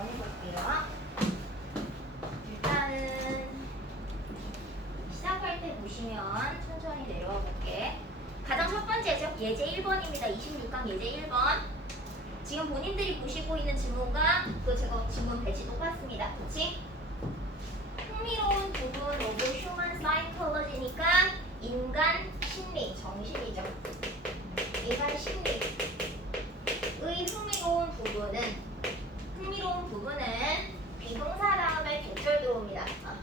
한번 해볼게요. 일단은 시작할 때 보시면 천천히 내려와 볼게. 가장 첫 번째죠. 예제 1번입니다. 26강 예제 1번. 지금 본인들이 보시고 있는 지문과 그 제가 지문 배치 똑같습니다. 그치? 흥미로운 부분 오브 휴먼 사이콜로지니까 인간 심리, 정신이죠. 인간 심리. 의 흥미로운 부분은 부분은 비동사 다음에 대절 들어옵니다. 아,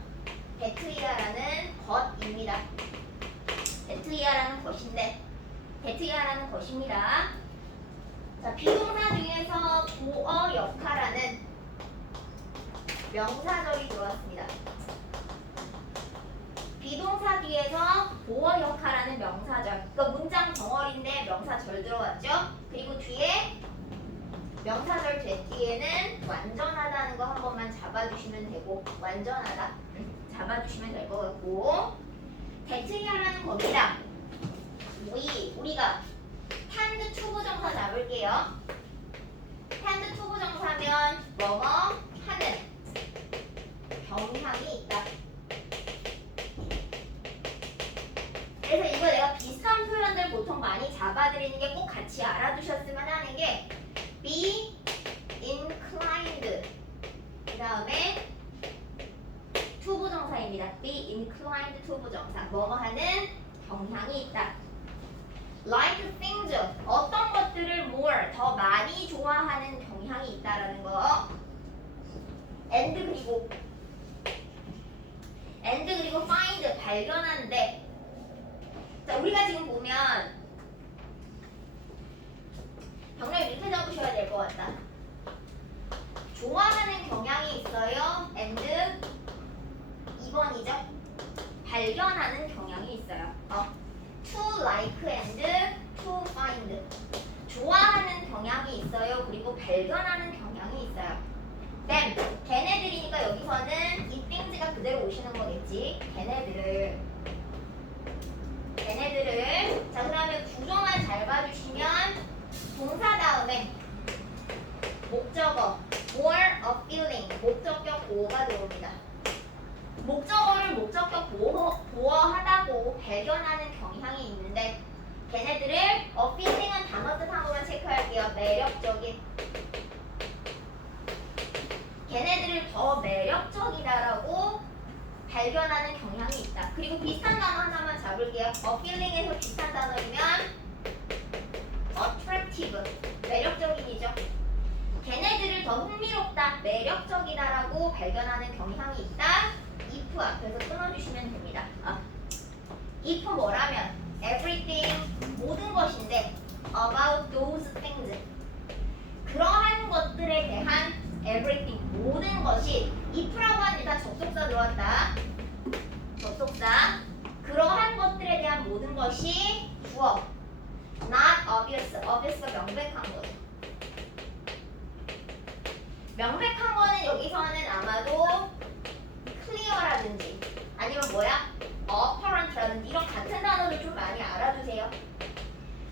것입니다. 베트이아라는 것인데 베트이아라는 것입니다. 자, 비동사 중에서 보어 역할하는 명사절이 들어왔습니다. 비동사 뒤에서 보어 역할하는 명사절. 그러니까 문장 덩어리인데 명사절 들어왔죠? 그리고 뒤에 명사절 제 뒤에는 완전하다는 거 한 번만 잡아주시면 되고 완전하다 음, 잡아주시면 될 것 같고 대체하라는 겁니다. 우리 우리가 탄드 투부정사 잡을게요. 탄드 투부정사면 뭐뭐 하는 경향이 있다. 그래서 이거 내가 비슷한 표현들 보통 많이 잡아드리는 게 꼭 같이 알아두셨으면 하는 게 be inclined 그 다음에 투부정사입니다. be inclined 투부정사 뭐뭐 하는 경향이 있다. like things 어떤 것들을 more 더 많이 좋아하는 경향이 있다라는 거. and 그리고 and 그리고 find 발견하는데 자 우리가 지금 보면 병렬 이렇게 잡으셔야 될 것 같다. 좋아하는 경향이 있어요. and 2번이죠. 발견하는 경향이 있어요. 어. to like and to find. 좋아하는 경향이 있어요. 그리고 발견하는 경향이 있어요. then 걔네들이니까 여기서는 이 things가 그대로 오시는 거겠지. 걔네들을 걔네들을 자 그러면 구조만 잘 봐주시면 동사 다음에 목적어 more appealing 목적격 보호가 들어옵니다. 목적어를 목적격 보호, 보호하다고 발견하는 경향이 있는데 걔네들을 appealing은 단어 뜻한 번만 체크할게요. 매력적인 걔네들을 더 매력적이다라고 발견하는 경향이 있다. 그리고 비슷한 단어 하나만 잡을게요. appealing에서 비슷한 단어이면 attractive 매력적인이죠. 걔네들을 더 흥미롭다, 매력적이다라고 발견하는 경향이 있다. if 앞에서 끊어주시면 됩니다. 아, if 뭐라면 everything 모든 것인데 about those things 그러한 것들에 대한 everything 모든 것이 if라고 하니까 접속사 들어왔다. 접속사 그러한 것들에 대한 모든 것이 주어 not obvious obvious가 명백한 거죠. 명백한 거는 여기서는 아마도 clear라든지 아니면 뭐야 apparent라든지 이런 같은 단어를 좀 많이 알아두세요.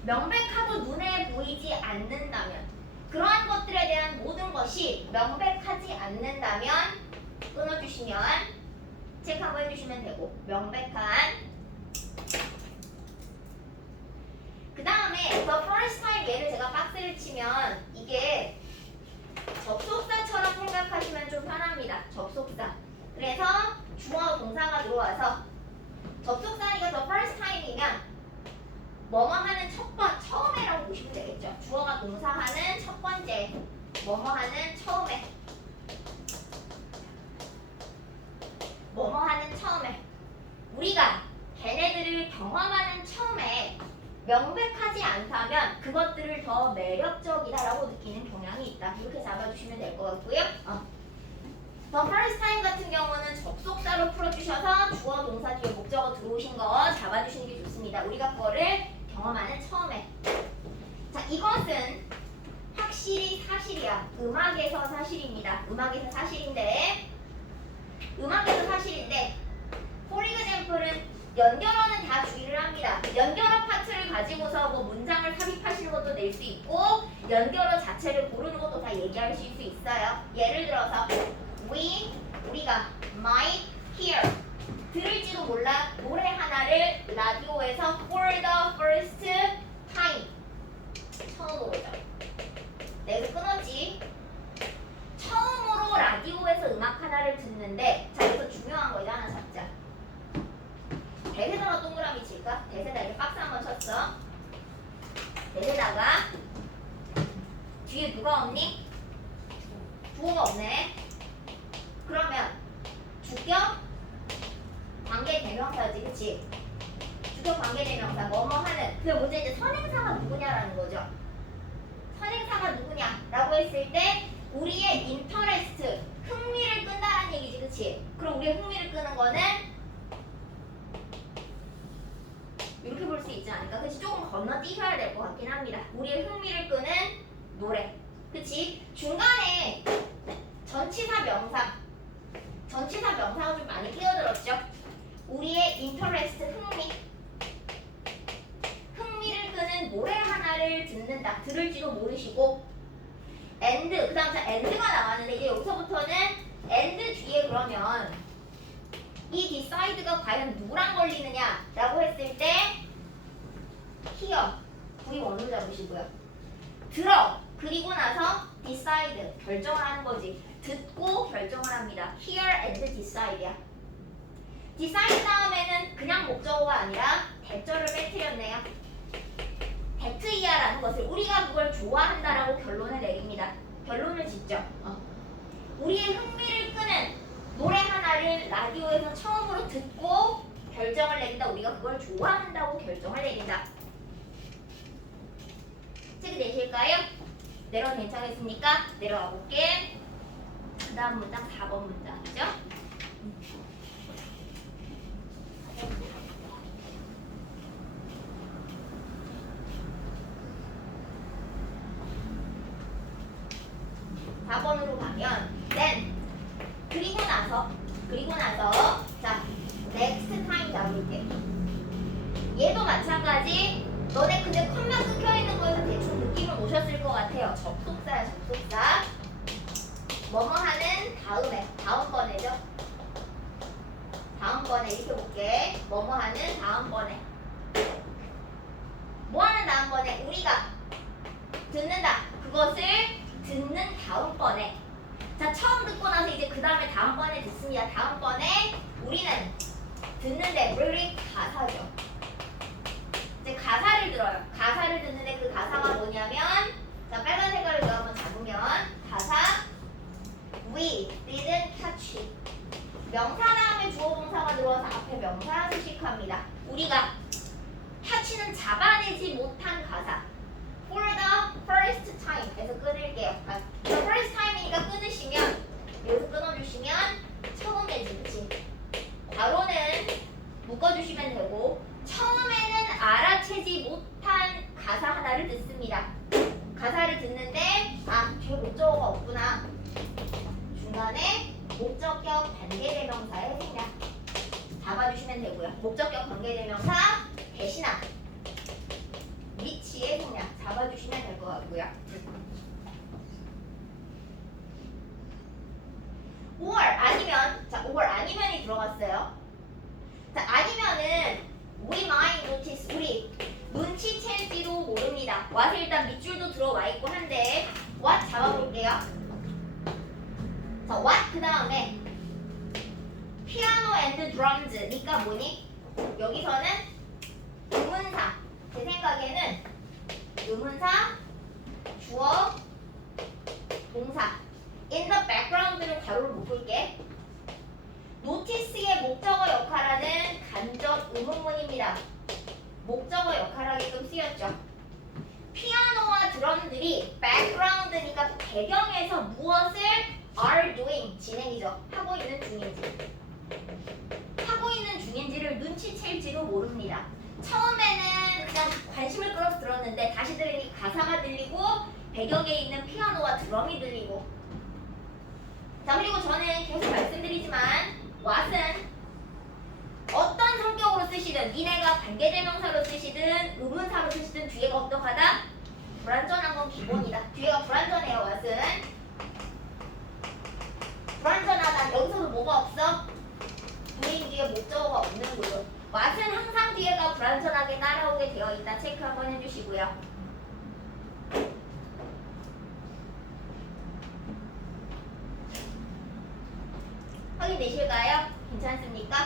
명백하고 눈에 보이지 않는다면 그러한 것들에 대한 모든 것이 명백하지 않는다면 끊어주시면 체크 한번 해주시면 되고 명백한 그 다음에 the first time 얘를 제가 치면 이게 접속사처럼 생각하시면 좀 편합니다. 접속사. 그래서 주어 동사가 들어와서 접속사니까 the first time이면 뭐뭐 하는 첫 번, 처음에라고 보시면 되겠죠. 주어가 동사하는 첫 번째, 뭐뭐 하는 처음에. 뭐뭐 하는 처음에. 우리가 걔네들을 경험하는 처음에 명백하지 않다면 그것들을 더 매력적이다라고 느끼는 경향이 있다. 이렇게 잡아주시면 될 것 같고요. 어. First time 같은 경우는 접속사로 풀어주셔서 주어 동사 뒤에 목적어 들어오신 거 잡아주시는 게 좋습니다. 우리가 그거를 경험하는 처음에. 자, 이것은 확실히 사실이야. 음악에서 사실입니다. 음악에서 사실인데, 음악에서 사실인데, for example은 연결어는 다 주의를 합니다. 연결어 파트를 가지고서 뭐 문장을 삽입하시는 것도 낼 수 있고 연결어 자체를 고르는 것도 다 얘기하실 수 있어요. 예를 들어서 we 우리가 might hear 들을지도 몰라 노래 하나를 라디오에서 for the first time 처음으로 죠 내가 끊었지. 처음으로 라디오에서 음악 하나를 듣는데 자 여기서 중요한 거 이제 하나 잡자. 대세다가 동그라미 칠까? 대세다 이렇게 박스 한번 쳤어. 대세다가 뒤에 누가 없니? 주어가 없네. 그러면 주격 관계 대명사지, 그치? 주격 관계 대명사 뭐뭐 하는. 근데 문제 이제 선행사가 누구냐라는 거죠. 선행사가 누구냐라고 했을 때 우리의 인터레스트 흥미를 끈다는 얘기지, 그치? 그럼 우리의 흥미를 끄는 거는 이렇게 볼 수 있지 않을까? 그치? 조금 건너뛰셔야 될 것 같긴 합니다. 우리의 흥미를 끄는 노래. 그치? 중간에 전치사 명사. 전치사 명사가 좀 많이 끼어들었죠? 우리의 인터레스트 흥미. 흥미를 끄는 노래 하나를 듣는다. 들을지도 모르시고. and, 그 다음 자, and가 나왔는데 이제 여기서부터는 and 뒤에 그러면 이 decide가 과연 누구랑 걸리느냐라고 했을 때 hear 구입 원로 잡으시고요. 들어 그리고 나서 decide 결정을 하는 거지. 듣고 결정을 합니다. hear and decide야. decide 다음에는 그냥 목적어가 아니라 대절을 빼뜨렸네요. 대트이야라는 것을 우리가 그걸 좋아한다라고 결론을 내립니다. 결론을 짓죠. 어. 우리의 흥미를 끄는 노래 하나를 라디오에서 처음으로 듣고 결정을 내린다. 우리가 그걸 좋아한다고 결정을 내린다. 체크 되실까요? 내려도 괜찮겠습니까? 내려가 볼게. 그 다음 문장 4번 문장이죠. 사번으로 가면 then 그리고 나서 그리고 나서 자 next time 잡을게 얘도 마찬가지 너네 근데 컴마 끊겨 있는 거에서 대충 느낌을 오셨을 것 같아요. 접속사야 접속사. 뭐뭐 하는 다음에 다음번에죠? 다음번에 이렇게 볼게. 뭐뭐 하는 다음번에. 뭐 하는 다음번에? 우리가 듣는다. 그것을 듣는 다음번에. 자 처음 듣고 나서 이제 그 다음에 다음번에 듣습니다. 다음번에 우리는 듣는데 lyric 가사죠 이제 가사를 들어요. 가사를 듣는데 그 가사가 뭐냐면 자 빨간 색깔을 이거 한번 잡으면 가사 we didn't catch it. 명사 다음에 주어 동사가 들어와서 앞에 명사 수식합니다. 우리가 catch는 잡아내지 못한 가사. For the first time. 에서 끊을게요. 아, the first time이니까 끊으시면 여기서 끊어주시면 처음 되지, 그치? 바로는 묶어주시면 되고 처음에는 알아채지 못한 가사 하나를 듣습니다. 가사를 듣는데 아 뒤에 목적어가 없구나. 중간에 목적격 관계대명사의 생략 잡아주시면 되고요. 목적격 관계대명사 대신한 위치에 그냥 잡아주시면 될 것 같고요. or 아니면 자 or 아니면이 들어갔어요. 자 아니면은 we might notice 우리 눈치챌지도 모릅니다. what을 일단 밑줄도 들어와 있고 한데 what 잡아볼게요. 자 what? 그 다음에 피아노 앤드 드럼즈니까 뭐니? 여기서는 의문사. 제 생각에는 의문사, 주어, 동사. In the background를 가로를 묶을게. 노티스의 목적어 역할하는 간접 의문문입니다. 목적어 역할하게끔 쓰였죠. 피아노와 드럼들이 background니까 배경에서 무엇을 are doing 좋습니다. 처음에는 그냥 관심을 끌어서 들었는데 다시 들으니 가사가 들리고 배경에 있는 피아노와 드럼이 들리고 자 그리고 저는 계속 말씀드리지만 왓은 어떤 성격으로 쓰시든 니네가 관계대명사로 쓰시든 의문사로 쓰시든 뒤에가 어떡하다? 불완전한 건 기본이다 뒤에가 불완전해요 왓은 불완전하다 여기서도 뭐가 없어? 부인 뒤에 목적어가 없는 거죠 왓은 항상 뒤에가 불완전하게 따라오게 되어 있다. 체크 한번 해주시고요. 확인되실까요? 괜찮습니까?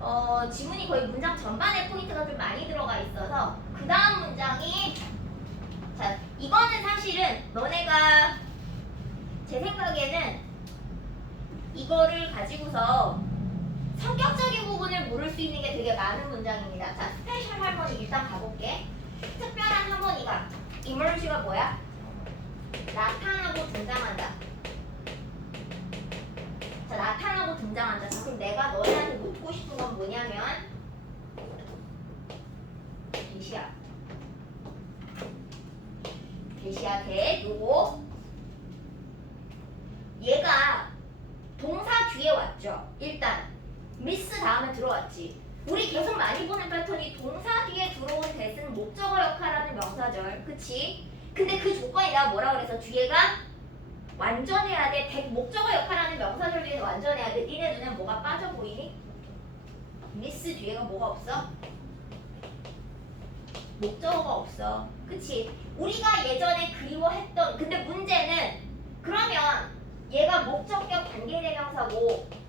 어, 지문이 거의 문장 전반에 포인트가 좀 많이 들어가 있어서 그 다음 문장이 자 이거는 사실은 너네가 제 생각에는 이거를 가지고서 성격적인 부분을 물을 수 있는 게 되게 많은 문장입니다. 자 스페셜 할머니 일단 가볼게. 특별한 할머니가 이멀시가 뭐야? 나타나고 등장한다. 자 나타나고 등장한다. 자, 그럼 내가 너희한테 묻고 싶은 건 뭐냐면 대시야. 대시야 대 요거 얘가 동사 뒤에 왔죠. 일단 미스 다음에 들어왔지. 우리 계속 많이 보는 패턴이 동사 뒤에 들어온 대신 목적어 역할하는 명사절. 그치? 근데 그 조건이 내가 뭐라 그래서 뒤에가 완전해야 돼. 대, 목적어 역할하는 명사절 뒤에서 완전해야 돼. 니네 눈에 뭐가 빠져 보이니? 미스 뒤에가 뭐가 없어? 목적어가 없어. 그치? 우리가 예전에 그리워했던 근데 문제는 그러면 얘가 목적격 관계대명사고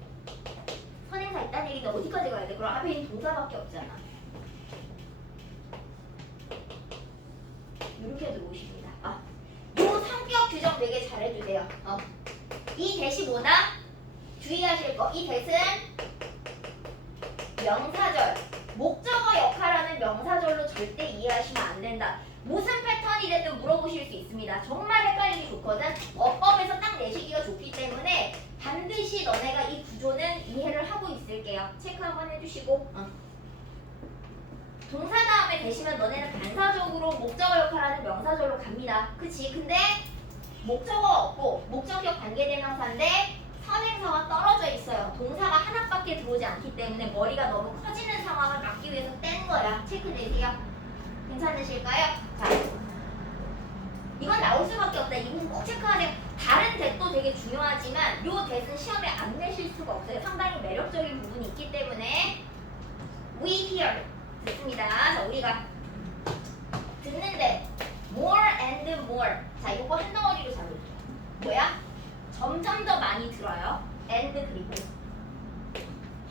선행사 있다는 얘기는 어디까지 가야 돼? 그럼 앞에 있는 동사밖에 없잖아. 이렇게 들어오십니다. 아, 요 성격 규정 되게 잘해주세요. 어. 이 대시 뭐다? 주의하실 거. 이 대신 명사절, 목적어 역할하는 명사절로 절대 이해하시면 안 된다. 무슨 패턴이 됐든 물어보실 수 있습니다. 정말 헷갈리기 좋거든. 어법에서 딱 내시기가 좋기 때문에 반드시 너네가 이 구조는 이해를 하고 있을게요. 체크 한번 해주시고. 어. 동사 다음에 대시면 너네는 반사적으로 목적어 역할하는 명사절로 갑니다. 그치? 근데 목적어 없고 목적격 관계대명사인데 선행사가 떨어져 있어요. 동사가 하나밖에 들어오지 않기 때문에 머리가 너무 커지는 상황을 막기 위해서 뗀 거야. 체크 내세요. 괜찮으실까요? 자, 이건 나올 수밖에 없다. 이 부분 꼭 체크하세요. 다른 대도 되게 중요하지만 요 대는 시험에 안 내실 수가 없어요. 상당히 매력적인 부분이 있기 때문에 we hear 듣습니다. 자, 우리가 듣는데 more and more. 자, 이거 한 덩어리로 잡을게요. 뭐야? 점점 더 많이 들어요. and 그리고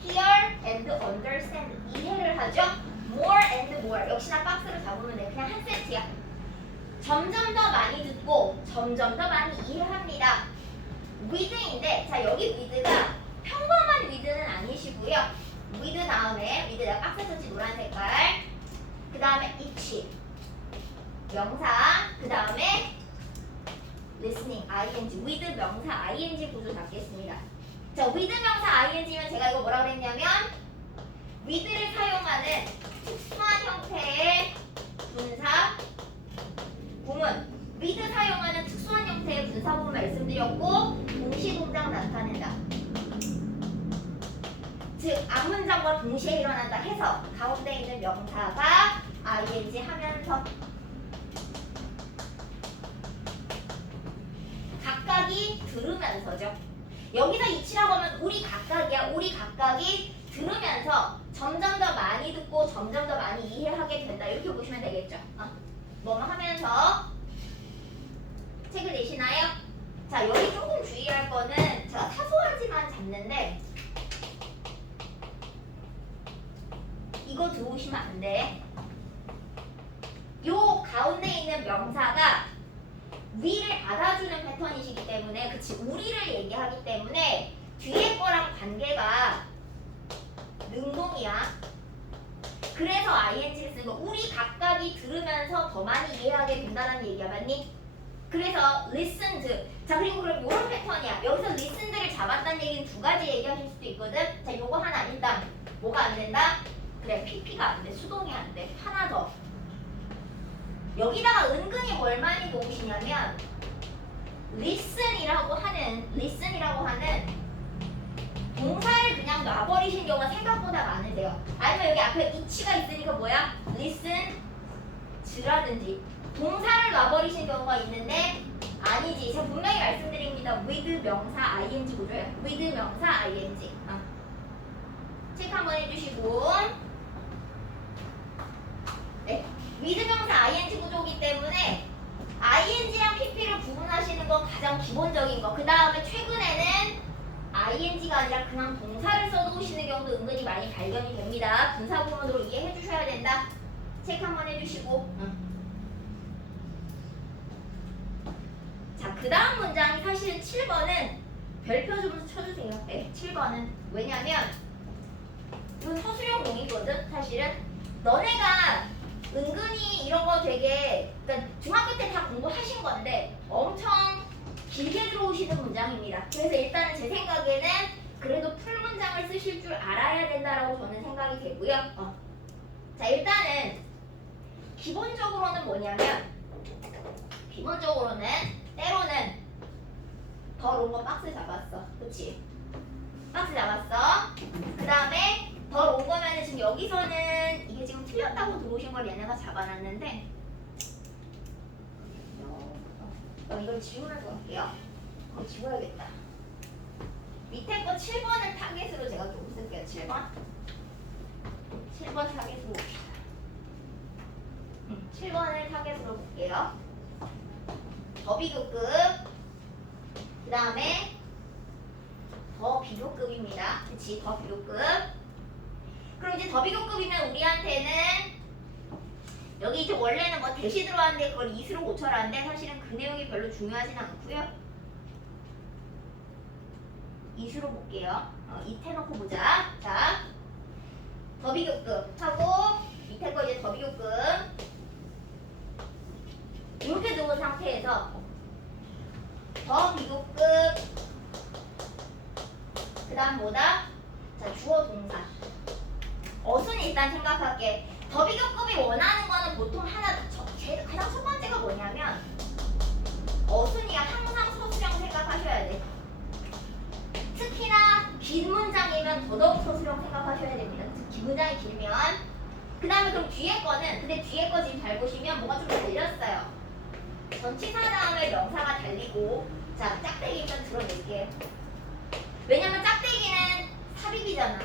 hear and understand 이해를 하죠. More 역시나 박스를 잡으면 돼. 그냥 한 세트야. 점점 더 많이 듣고 점점 더 많이 이해합니다. with인데 자 여기 with가 평범한 with는 아니시고요. with 다음에 내가 박스 쳤지 노란 색깔. 그 다음에 each 명사. 그 다음에 listening ing with 명사 ing 구조 잡겠습니다. 자 with 명사 ing면 제가 이거 뭐라 그랬냐면 with를 사용하는 특수한 형태의 분사 구문 with 사용하는 특수한 형태의 분사 구문 말씀드렸고 동시 동작 나타낸다. 즉 앞문장과 동시에 일어난다 해서 가운데 있는 명사가 ing 하면서 각각이 들으면서죠. 여기서 이치라고 하면 우리 각각이야. 우리 각각이 들으면서 점점 더 많이 듣고 점점 더 많이 이해하게 된다. 이렇게 보시면 되겠죠. 어. 뭐뭐 하면서 책을 내시나요? 자, 여기 조금 주의할 거는 제가 사소하지만 잡는데 이거 들어오시면 안 돼. 요 가운데 있는 명사가 위를 받아주는 패턴이시기 때문에 그치 우리를 얘기하기 때문에 뒤에 거랑 관계가 능동이야. 그래서 ing를 쓰고 우리 각각이 들으면서 더 많이 이해하게 된다는 얘기야 맞니? 그래서 listened 자 그리고 그럼 이런 패턴이야. 여기서 listened를 잡았다는 얘기는 두 가지 얘기하실 수도 있거든. 자 요거 하나 일단 뭐가 안 된다? 그래 PP가 안돼. 수동이 안돼. 하나 더. 여기다가 은근히 뭘 많이 놓으시냐면 listen이라고 하는 listen이라고 하는 동사를 그냥 놔버리신 경우가 생각보다 많으세요. 아니면 여기 앞에 이치가 있으니까 뭐야? listen 즈라든지 동사를 놔버리신 경우가 있는데 아니지. 제가 분명히 말씀드립니다. with 명사 ing 구조예요. with 명사 ing. 어. 체크 한번 해주시고. 네. with 명사 ing 구조이기 때문에 ing랑 pp를 구분하시는 건 가장 기본적인 거. 그 다음에 최근에는 ing가 아니라 그냥 동사를 써놓으시는 경우도 은근히 많이 발견이 됩니다. 분사 구문으로 이해해 주셔야 된다. 체크 한번 해주시고. 응. 자, 그 다음 문장이 사실은 7번은 별표 좀 쳐주세요. 네, 7번은. 왜냐면, 이건 서술형 공이거든, 사실은. 너네가 은근히 이런 거 되게, 그러니까 중학교 때 다 공부하신 건데, 엄청 길게 들어오시는 문장입니다. 그래서 일단은 제 생각에는 그래도 풀 문장을 쓰실 줄 알아야 된다라고 저는 생각이 되고요. 어. 자, 일단은 기본적으로는 뭐냐면, 기본적으로는 때로는 더 롱거 박스 잡았어. 그치? 박스 잡았어. 그 다음에 더 롱거면은 지금 여기서는 이게 지금 틀렸다고 들어오신 걸 얘네가 잡아놨는데 어, 이걸 지우면서 갈게요. 이거 지워야겠다. 밑에 거 7번을 타겟으로 제가 좀 쓸게요. 7번. 7번 타겟으로 봅시다. 음, 7번을 타겟으로 볼게요. 더 비교급 그 다음에 더 비교급입니다 그치 더 비교급 그럼 이제 더 비교급이면 우리한테는 여기 이제 원래는 뭐 대시 들어왔는데 그걸 이수로 고쳐라는데 사실은 그 내용이 별로 중요하진 않고요 이수로 볼게요. 어, 이태 놓고 보자. 자 더 비교급 하고 밑에 거 이제 더 비교급 이렇게 놓은 상태에서 더 비교급 그 다음 뭐다? 자 주어 동사. 어순 일단 생각할게. 더 비교급이 원하는 거는 보통 하나 저, 제, 가장 첫 번째가 뭐냐면 어순이가 항상 서술형 생각하셔야 돼 특히나 긴 문장이면 더더욱 서술형 생각하셔야 됩니다. 긴 문장이 길면. 그 다음에 그럼 뒤에 거는 근데 뒤에 거 지금 잘 보시면 뭐가 좀 달렸어요. 전치사 다음에 명사가 달리고 자 짝대기 일단 드러낼게요. 왜냐면 짝대기는 삽입이잖아.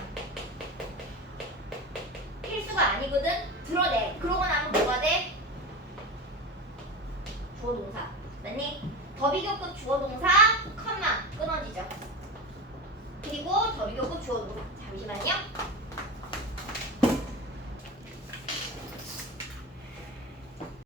필수가 아니거든? 드러내. 그러고 나면 뭐가 돼? 주어 동사. 맞니? 더 비교급 주어 동사 컴마. 끊어지죠 그리고 더 비교급 주어 동사 잠시만요